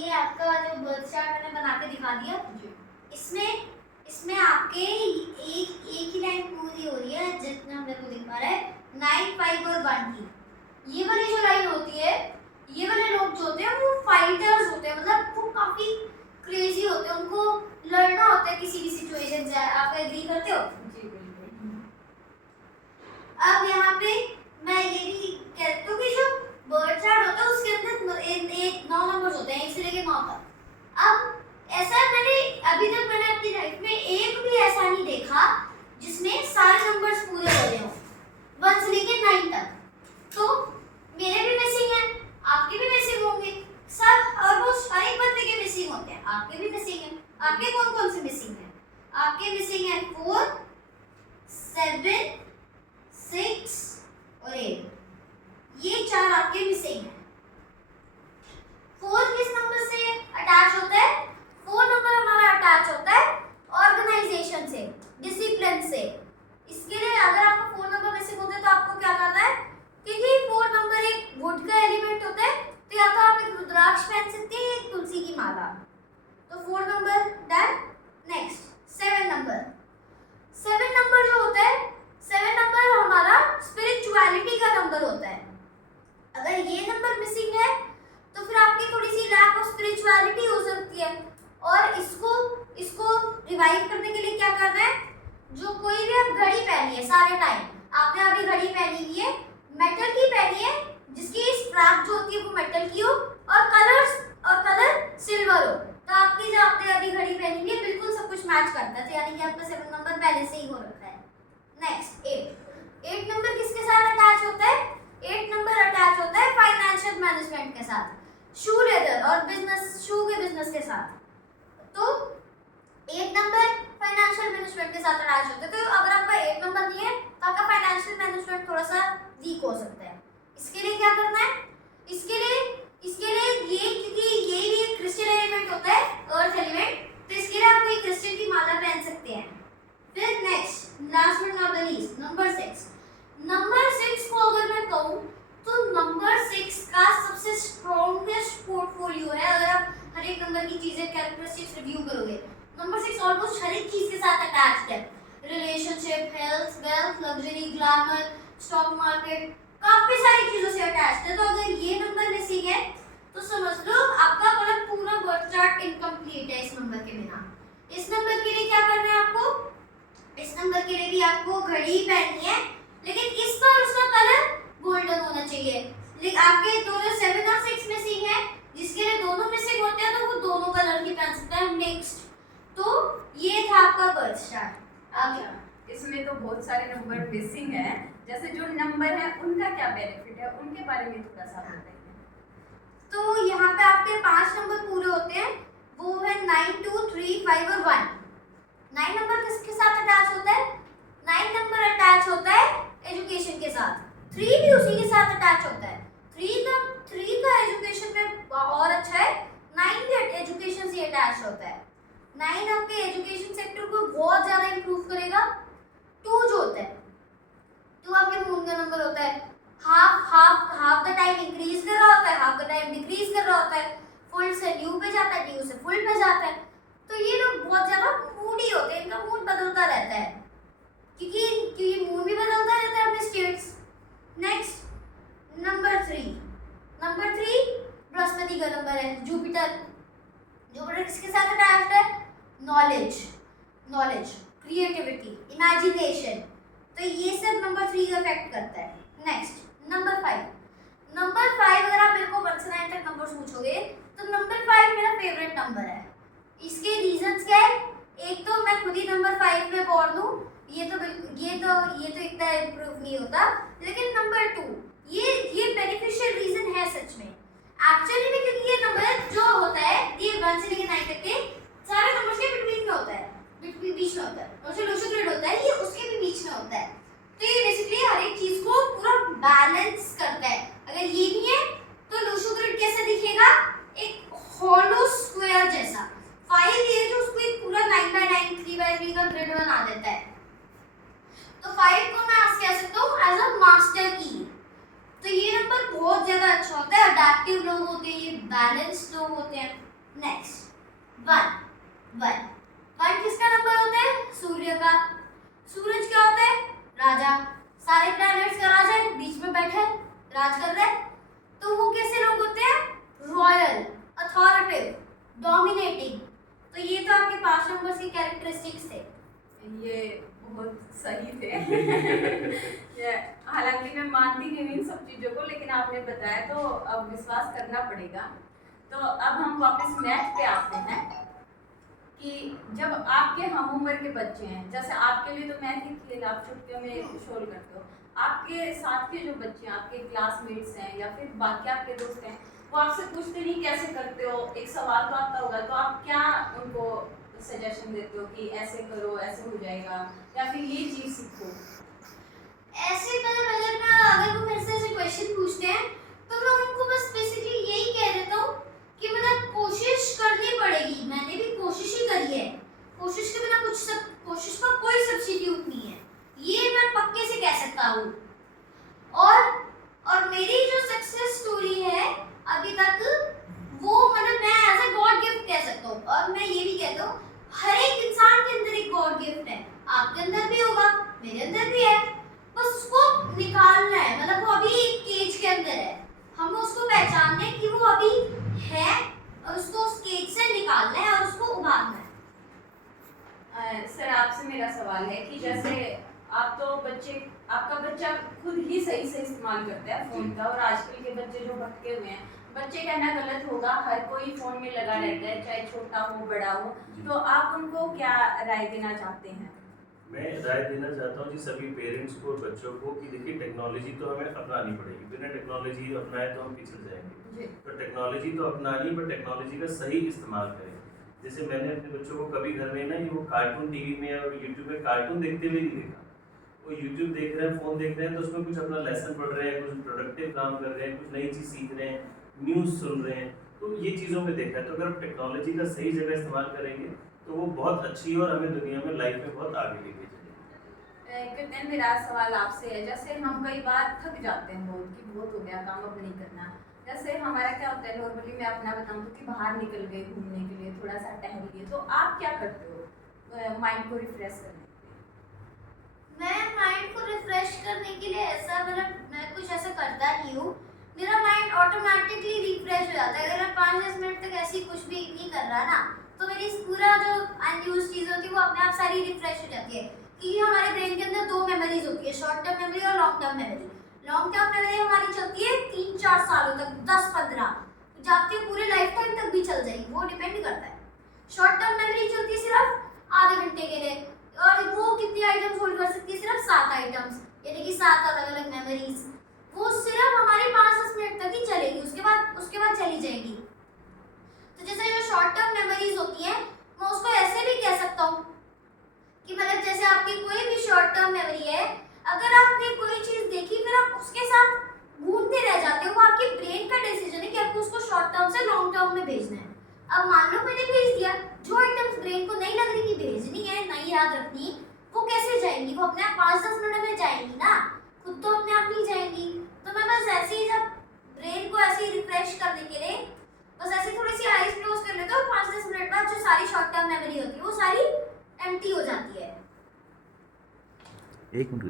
ये आपका जो बर्थ चार्ट मैंने बना के दिखा दिया, इसमें इसमें आपके एक ही लाइन पूरी हो रही है जितना मेरे को दिख पा रहा है 9, 5 और 1 की। ये वाली जो लाइन होती है, ये वाले लोग जो होते हैं वो फाइटर्स होते हैं, मतलब वो काफी क्रेजी होते हैं, उनको लड़ना होता है किसी भी सिचुएशन से। आप एग्री करते हो? जी बिल्कुल। अब यहाँ पे मैं ये भी कहती हूँ कि जो बर्थ चार्ट होता है उसके अंदर एक 9 नंबर्स होते हैं, 1 से लेकर 9 तक। अब ऐसा अभी तक मैंने अपनी लाइफ में एक भी ऐसा नहीं देखा जिसमें सारे नंबर्स पूरे हो रहे हो 1 से लेकर 9 तक। तो मेरे भी मिसिंग है, आपके भी मिसिंग होंगे, सब ऑलमोस्ट हर एक बंदे के मिसिंग होते हैं, आपके भी मिसिंग है। आपके कौन कौन से मिसिंग है? आपके मिसिंग है 4, 7, 6 और 8। ये 4 आपके मिसिंग है। 4 किस नंबर से अटैच होता है? 4 नंबर हमारा अटैच होता है ऑर्गेनाइजेशन से, डिसिप्लिन से। इसके लिए अगर आपको 4 नंबर मिसिंग होता है तो आपको क्या करना है, क्योंकि 4 नंबर एक वुड का एलिमेंट होता है, तो या तो आप एक रुद्राक्ष पहन सकते हैं, एक तुलसी की माला। तो 4 number done. Next 7 number. 7 number जो होता है, 7 नंबर हमारा स्पिरिचुअलिटी का नंबर होता है। अगर ये नंबर मिसिंग है तो फिर आपकी थोड़ी सी लैक ऑफ स्पिरिचुअलिटी हो सकती है, और इसको रिवाइव करने के लिए क्या करना है, जो कोई भी आप घड़ी पहनिए सारे टाइम, आपने अभी घड़ी पहनी हुई है, मेटल की पहनी है, जिसकी स्ट्रैप जो होती है वो मेटल की हो और कलर सिल्वर हो, तो आपकी जो आपने अभी घड़ी पहनी हुई है बिल्कुल सब कुछ मैच करता है, यानी कि आपका 7 नंबर पहले से ही हो रखा है। नेक्स्ट 8 नंबर किसके साथ अटैच होता है? 8 नंबर अटैच होता है फाइनेंशियल मैनेजमेंट के साथ, शू लेदर और बिजनेस, शू के बिजनेस के साथ। तो 8 नंबर फाइनेंशियल मैनेजमेंट के साथ अटैच होता है। तो अगर आपका 8 नंबर नहीं है तो आपका फाइनेंशियल मैनेजमेंट थोड़ा सा वीक हो सकता है। इसके लिए क्या करना है? इसके लिए ये, क्योंकि ये भी एक क्रिस्टल एलिमेंट होता है, अर्थ एलिमेंट, तो इसके लिए आप कोई क्रिस्टल की माला पहन सकते हैं। फिर next last but not the least number 6। Number 6 को अगर मैं कहूँ तो नंबर 6 का सबसे स्ट्रॉन्गेस्ट पोर्टफोलियो है। अगर आप हर एक नंबर की चीजें कैरेक्टरिस्टिक्स रिव्यू करोगे, नंबर 6 ऑलमोस्ट हर एक चीज के साथ अटैच्ड है। Relationship, health, wealth, luxury, glamour, stock market, काफी सारी चीजों से अटैच्ड है। तो अगर ये नंबर मिसिंग है तो समझ लो आपका मतलब पूरा बर्थ चार्ट इनकम्प्लीट है इस नंबर के बिना। इस नंबर के लिए क्या करना है आपको? इस नंबर के लिए भी आपको घड़ी पहननी है, लेकिन इस बार उसका कलर गोल्डन होना चाहिए। लेकिन आपके दोनों 7 और 6 मिसिंग है, जिसके लिए दोनों मिसिंग होते हैं तो वो दोनों कलर की पहन सकता है। नेक्स्ट, तो ये था आपका बर्थ चार्ट। आगे इसमें तो बहुत सारे नंबर मिसिंग है, जैसे जो नंबर है उनका क्या बेनिफिट है, उनके बारे में थोड़ा सा बताइए। तो यहाँ पे आपके 5 नंबर पूरे होते हैं, वो है 9, 2, 3, 5 और 1। 9 नंबर किसके साथ अटैच होता है? 9 नंबर अटैच होता है एजुकेशन के साथ, 3 भी उसी के साथ अटैच होता है। 3 का एजुकेशन में और अच्छा है, 9 भी एजुकेशन से अटैच होता है। 9 आपके एजुकेशन सेक्टर को बहुत ज्यादा इंप्रूव करेगा। 2 जो होता है, 2 आपके मून का नंबर होता है, हाफ द टाइम इंक्रीज कर रहा होता है, हाफ द टाइम डिक्रीज कर रहा होता है, फुल से न्यू पे जाता है, न्यू से फुल पे जाता है। तो ये लोग बहुत ज्यादा मूडी होते हैं, इनका मूड बदलता रहता है, क्योंकि मूड भी बदलता रहता है अपने स्टेट्स। नेक्स्ट नंबर 3 बृहस्पति का नंबर है, जुपिटर किसके साथ अटैच्ड है? नॉलेज, क्रिएटिविटी, इमेजिनेशन, तो ये सब नंबर 3 का इफेक्ट करता है। नेक्स्ट नंबर 5 अगर आप मेरे को 1 से 9 तक नंबर्स पूछोगे तो नंबर 5 मेरा फेवरेट नंबर है। इसके रीजंस क्या है? एक तो मैं खुद ही नंबर 5 में बॉर्न हूँ, ये तो इतना इम्प्रूव नहीं होता, लेकिन नंबर 2 ये बेनिफिशियल रीजन है सच में एक्चुअली में, क्योंकि ये नंबर जो होता है ये 1 से लेकर 9 तक के सारे नंबर्स के बिटवीन में होता है, बीच में होता है, और जो लोशो ग्रेड होता है ये उसके भी बीच में होता है। तो ये बेसिकली हर एक चीज को पूरा बैलेंस करता है। अगर ये नहीं है तो लोशो ग्रिड कैसे दिखेगा? एक हॉलो स्क्वायर जैसा। 5 ये जो उसको एक पूरा 9x9 3x3 का ग्रिड बना देता है। तो 5 को मैं आज कह सकता हूँ एज अ मास्टर की। तो ये नंबर बहुत ज्यादा अच्छा होता है, अडैप्टिव लोग होते हैं, ये बैलेंस्ड लोग होते हैं। नेक्स्ट 1 किसका नंबर होता है? सूर्य का। सूरज क्या होता है? राजा। सारे प्लैनेट्स का राजा है, बीच में बैठा है, राज कर रहा है। तो वो कैसे लोग होते हैं? Royal, authoritative, dominating. तो ये तो आपके 5 नंबर्स की कैरेक्टरिस्टिक्स थे। ये बहुत सही थे। हालांकि मैं मानती नहीं हूँ इन सब चीज़ों को, लेकिन आपने बताया तो अब विश्वास करना पड़ेगा। तो अब हम वापस मैथ पे आते हैं कि जब आपके हम उम्र के बच्चे हैं, जैसे आपके लिए तो मैथ ही खेल आप छुट्टियों में शोल करते हो, आपके साथ के जो बच्चे हैं, आपके क्लासमेट्स हैं या फिर बाकी आपके दोस्त हैं, वो आपसे पूछते नहीं कैसे करते हो, एक सवाल तो आता होगा, तो आप क्या उनको सजेशन देते हो कि ऐसे करो, ऐसे हो जाएगा, या फिर ये चीज़ सीखो? ऐसे अगर वो मेरे से ऐसे क्वेश्चन पूछते हैं तो मैं उनको बस बेसिकली यही कह देता हूँ कि मतलब कोशिश करनी पड़ेगी। मैंने भी कोशिश ही करी है, कोशिश के बिना कोशिश का कोई सब्स्टिट्यूट नहीं है, ये मैं पक्के से कह सकता हूँ। और मेरी जो सक्सेस स्टोरी है अभी तक, वो मतलब मैं एज अ गॉड गिफ्ट कह सकता हूँ। और मैं ये भी कहता हूँ हर एक इंसान के अंदर एक गॉड गिफ्ट है, आपके अंदर भी होगा, मेरे अंदर भी है, बस उसको निकालना है। मतलब वो अभी एक केज के अंदर है, हमें उसको पहचानना है कि वो अभी है और उसको उस केज से निकालना है और उसको उभारना है। सर आपसे मेरा सवाल है कि जैसे आप तो आपका बच्चा खुद ही सही से इस्तेमाल करता है फ़ोन का, और आजकल के बच्चे जो भटके हुए हैं, बच्चे कहना गलत होगा, हर कोई फ़ोन में लगा रहता है, चाहे छोटा हो बड़ा हो, तो आप उनको क्या राय देना चाहते हैं? मैं राय देना चाहता हूँ जी सभी पेरेंट्स को और बच्चों को कि देखिए टेक्नोलॉजी तो हमें अपनानी पड़ेगी, बिना टेक्नोलॉजी अपनाए तो हम पिछड़ जाएंगे। तो टेक्नोलॉजी तो अपनानी, पर टेक्नोलॉजी का सही इस्तेमाल करें। जैसे मैंने अपने बच्चों को कभी घर में ना वो कार्टून टीवी में और यूट्यूब में कार्टून देखते हुए नहीं देखा। वो यूट्यूब देख रहे हैं, फ़ोन देख रहे हैं, तो उसमें कुछ अपना लेसन पढ़ रहे हैं, कुछ प्रोडक्टिव काम कर रहे हैं, कुछ नई चीज़ सीख रहे हैं, न्यूज़ सुन रहे हैं, तो ये चीज़ों में देखा है। तो अगर आप टेक्नोलॉजी का सही जगह इस्तेमाल करेंगे तो वो बहुत अच्छी है और हमें दुनिया में लाइफ में बहुत आगे लेके कृतन, मेरा सवाल आपसे है, जैसे हम कई बार थक जाते हैं बहुत कि बहुत हो गया काम, अब नहीं करना। जैसे हमारा क्या होता है नॉर्मली, मैं अपना बताऊं तो कि बाहर निकल गए घूमने के लिए, थोड़ा सा टहल लिए, तो आप क्या करते हो माइंड को रिफ्रेश करने के लिए? मैं माइंड को रिफ्रेश करने के लिए ऐसा मतलब मैं कुछ ऐसा करता नहीं हूँ, मेरा माइंड ऑटोमेटिकली रिफ्रेश हो जाता है। अगर मैं 5-10 मिनट तक ऐसी कुछ भी नहीं कर रहा ना, तो मेरी पूरा जो अनयूज चीज़ होती है वो अपने आप सारी रिफ्रेश हो जाती है। कि हमारे ब्रेन के अंदर 2 मेमोरीज होती है, शॉर्ट टर्म मेमोरी और long term memory. Long term memory हमारी चलती है 3-4 सालों तक, 10-15 जाती है, पूरे लाइफ टाइम तक भी चल जाएगी, वो डिपेंड करता है। शॉर्ट टर्म मेमोरी चलती है सिर्फ आधे घंटे के लिए, और वो कितनी आइटम्स होल्ड कर सकती है? सिर्फ 7 आइटम्स, यानी कि 7 अलग अलग मेमोरीज। वो सिर्फ हमारे 5-10 मिनट तक ही चलेगी, उसके बाद चली जाएगी। तो जैसे जो शॉर्ट टर्म मेमोरीज होती है, मैं उसको ऐसे भी कह सकता हूँ कि मतलब जैसे आपकी कोई भी शॉर्ट टर्म मेमोरी है, अगर आपने कोई चीज देखी फिर आप उसके साथ घूमते रह जाते हो, वो आपके ब्रेन का डिसीजन है कि आपको उसको शॉर्ट टर्म से लॉन्ग टर्म में भेजना है। अब मान लो मैंने भेज दिया, जो आइटम्स ब्रेन को नहीं लग रही कि भेजनी है, नहीं याद रखनी, वो कैसे जाएंगी? वो अपने आप 5-10 मिनट में जाएंगी ना, खुद तो अपने आप नहीं जाएंगी। तो मैं बस ऐसे ही जब ब्रेन को ऐसे ही रिफ्रेश करने के लिए बस ऐसे थोड़ी सी आईज क्लोज कर लेते हो, 5-10 मिनट बाद जो सारी शॉर्ट टर्म मेमोरी होती है वो सारी एम्प्टी हो जाती है। एक मिनट